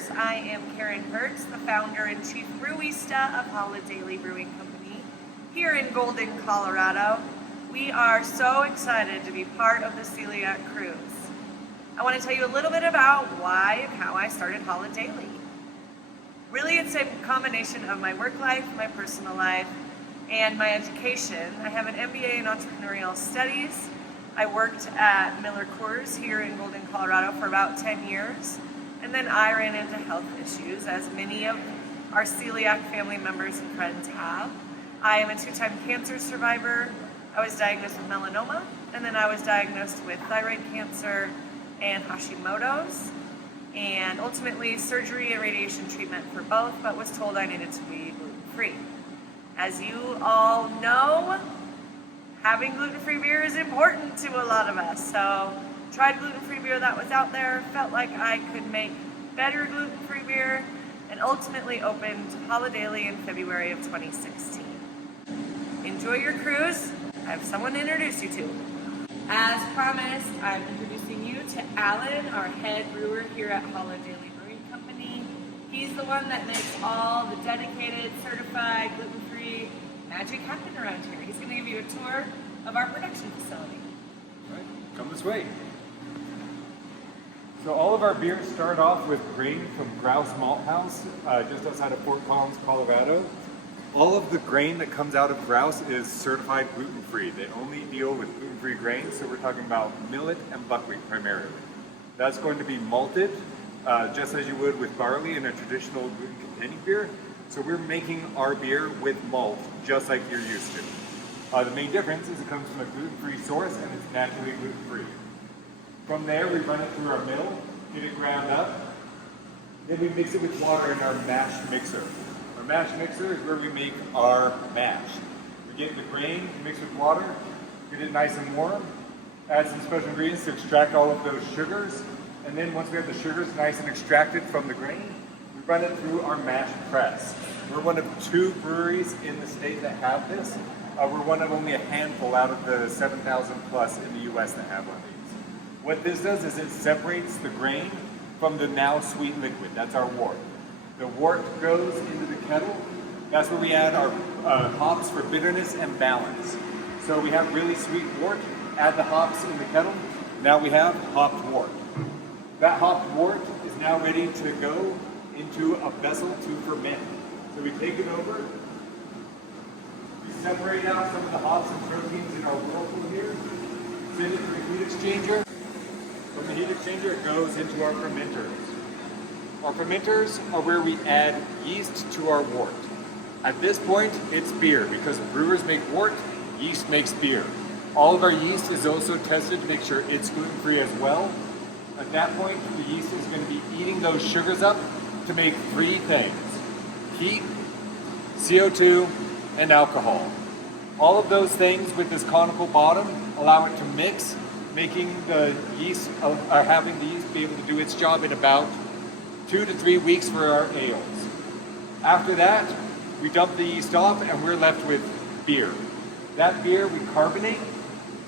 brewers. I am Karen Hertz, the founder and chief brewista of Holiday Brewing Company here in Golden, Colorado. We are so excited to be part of the Celiac cruise. I want to tell you a little bit about why and how I started Holiday. Really, it's a combination of my work life, my personal life, and my education. I have an MBA in entrepreneurial studies. I worked at Miller Coors here in Golden, Colorado for about 10 years. And then I ran into health issues, as many of our celiac family members and friends have. I am a 2-time cancer survivor. I was diagnosed with melanoma, and then I was diagnosed with thyroid cancer and Hashimoto's, and ultimately surgery and radiation treatment for both, but was told I needed to be gluten-free. As you all know, having gluten-free beer is important to a lot of us. So tried gluten-free beer that was out there, felt like I could make better gluten-free beer, and ultimately opened Holiday in February of 2016. Enjoy your cruise. I have someone to introduce you to. As promised, I'm introducing you to Alan, our head brewer here at Holiday Brewing Company. He's the one that makes all the dedicated, certified, gluten-free magic happen around here. He's going to give you a tour of our production facility. All right, come this way. So all of our beers start off with grain from Grouse Malt House, just outside of Fort Collins, Colorado. All of the grain that comes out of Grouse is certified gluten-free. They only deal with gluten-free grains, so we're talking about millet and buckwheat primarily. That's going to be malted, just as you would with barley in a traditional gluten-containing beer. So we're making our beer with malt, just like you're used to. The main difference is it comes from a gluten-free source and it's naturally gluten-free. From there, we run it through our mill, get it ground up, then we mix it with water in our mash mixer. Our mash mixer is where we make our mash. We get the grain, mix with water, get it nice and warm, add some special ingredients to extract all of those sugars, and then once we have the sugars nice and extracted from the grain, we run it through our mash press. We're one of 2 breweries in the state that have this. We're one of only a handful out of the 7,000 plus in the US that have one of these. What this does is it separates the grain from the now sweet liquid. That's our wort. The wort goes into the kettle. That's where we add our hops for bitterness and balance. So we have really sweet wort, add the hops in the kettle. Now we have hopped wort. That hopped wort is now ready to go into a vessel to ferment. So we take it over, we separate out some of the hops and proteins in our whirlpool here, send it to a heat exchanger. From the heat exchanger, it goes into our fermenters. Our fermenters are where we add yeast to our wort. At this point, it's beer, because brewers make wort, yeast makes beer. All of our yeast is also tested to make sure it's gluten-free as well. At that point, the yeast is going to be eating those sugars up to make 3 things: heat, CO2, and alcohol. All of those things with this conical bottom allow it to mix, making the yeast, having the yeast be able to do its job in about 2 to 3 weeks for our ales. After that, we dump the yeast off and we're left with beer. That beer we carbonate.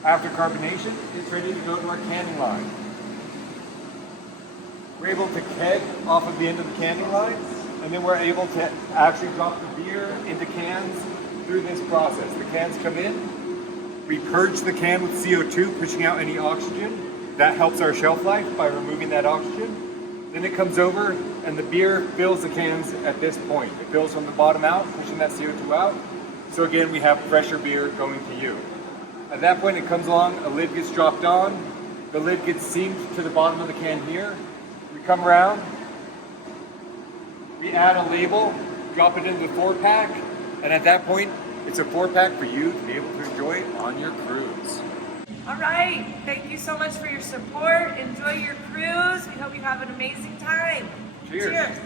After carbonation, it's ready to go to our canning line. We're able to keg off of the end of the canning line, and then we're able to actually drop the beer into cans through this process. The cans come in, we purge the can with CO2, pushing out any oxygen. That helps our shelf life by removing that oxygen. Then it comes over and the beer fills the cans at this point. It fills from the bottom out, pushing that CO2 out. So again, we have fresher beer going to you. At that point, it comes along, a lid gets dropped on, the lid gets seamed to the bottom of the can here. We come around, we add a label, drop it into the 4-pack, and at that point, it's a 4-pack for you to be able to enjoy on your cruise. All right, thank you so much for your support. Enjoy your cruise. We hope you have an amazing time. Cheers. Cheers.